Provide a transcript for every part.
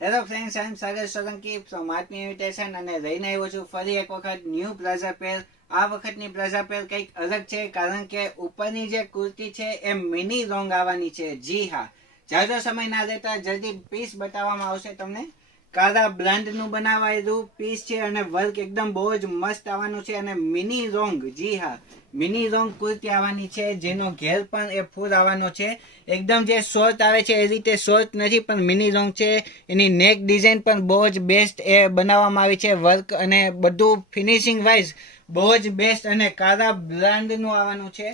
Hello friends, I am Sagar Solanki from Aatmi invitation અને રહીને આવ્યો છું ફરી એક વખત ન્યૂ પ્લાઝા પેર. આ વખતની પ્લાઝા પેર કંઈક અલગ છે કારણ કે ઉપરની જે કુર્તી છે એ મિની રોંગ આવવાની છે. જી હા, જાજો સમય ના લેતા જલ્દી પીસ બતાવવામાં આવશે તમને. કાળા બ્રાન્ડનું બનાવાયેલું પીસ છે અને વર્ક એકદમ બહુ જ મસ્ત આવવાનું છે અને મિની રોંગ, જી હા મિની રોંગ કુર્તી આવવાની છે જેનો ઘેર પણ એ ફૂલ આવવાનો છે. એકદમ જે શોર્ટ આવે છે એ રીતે શોર્ટ નથી પણ મિની રોંગ છે. એની નેક ડિઝાઇન પણ બહુ જ બેસ્ટ એ બનાવવામાં આવી છે. વર્ક અને બધું ફિનિશિંગ વાઇઝ બહુ જ બેસ્ટ અને કાળા બ્રાન્ડનું આવવાનું છે,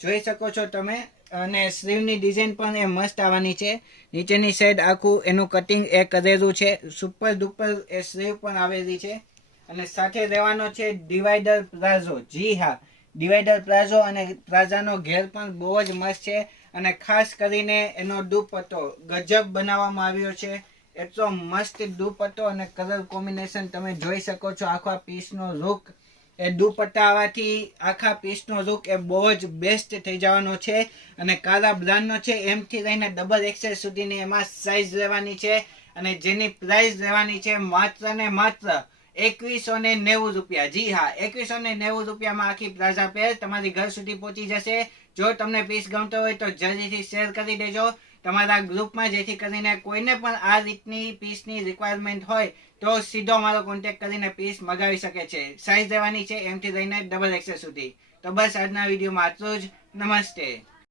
જોઈ શકો છો તમે. અને સ્લીવની ડિઝાઇન પણ એ મસ્ત આવવાની છે. નીચેની સાઈડ આખું એનું કટિંગ એ કરેલું છે. સુપર ડુપર એ સ્લીવ પણ આવેલી છે અને સાથે રહેવાનો છે ડિવાઈડર પ્લાઝો. જી હા, ડિવાઈડર પ્લાઝો અને પ્લાઝાનો ઘેર પણ બહુ જ મસ્ત છે અને ખાસ કરીને એનો દુપટ્ટો ગજબ બનાવવામાં આવ્યો છે. એટલો મસ્ત દુપટ્ટો અને કલર કોમ્બિનેશન તમે જોઈ શકો છો. આખા પીસનો લુક એ દુપટ્ટા આવવાથી આખા પીસનો લુક એ બહુ જ બેસ્ટ થઈ જવાનો છે અને કાળા બ્રાન્ડનો છે. એમથી લઈને ડબલ એક્સેલ સુધીની એમાં સાઇઝ લેવાની છે અને જેની પ્રાઇસ લેવાની છે માત્ર ને માત્ર 2190 રૂપિયા. જી હા, 2190 રૂપિયામાં આખી પ્લાઝા પેર તમારી ઘર સુધી પહોંચી જશે. જો તમને પીસ ગમતો હોય તો જલ્દીથી શેર કરી દેજો તમારા ગ્રુપમાં, જેથી કરીને કોઈને પણ આ રીતની પીસની રિક્વાયરમેન્ટ હોય તો સીધો મારો કોન્ટેક્ટ કરીને પીસ મગાવી શકે છે. સાઇઝ લેવાની છે એમથી લઈને ડબલ એક્સેલ સુધી. તો બસ આજના વિડીયોમાં આટલું જ. નમસ્તે.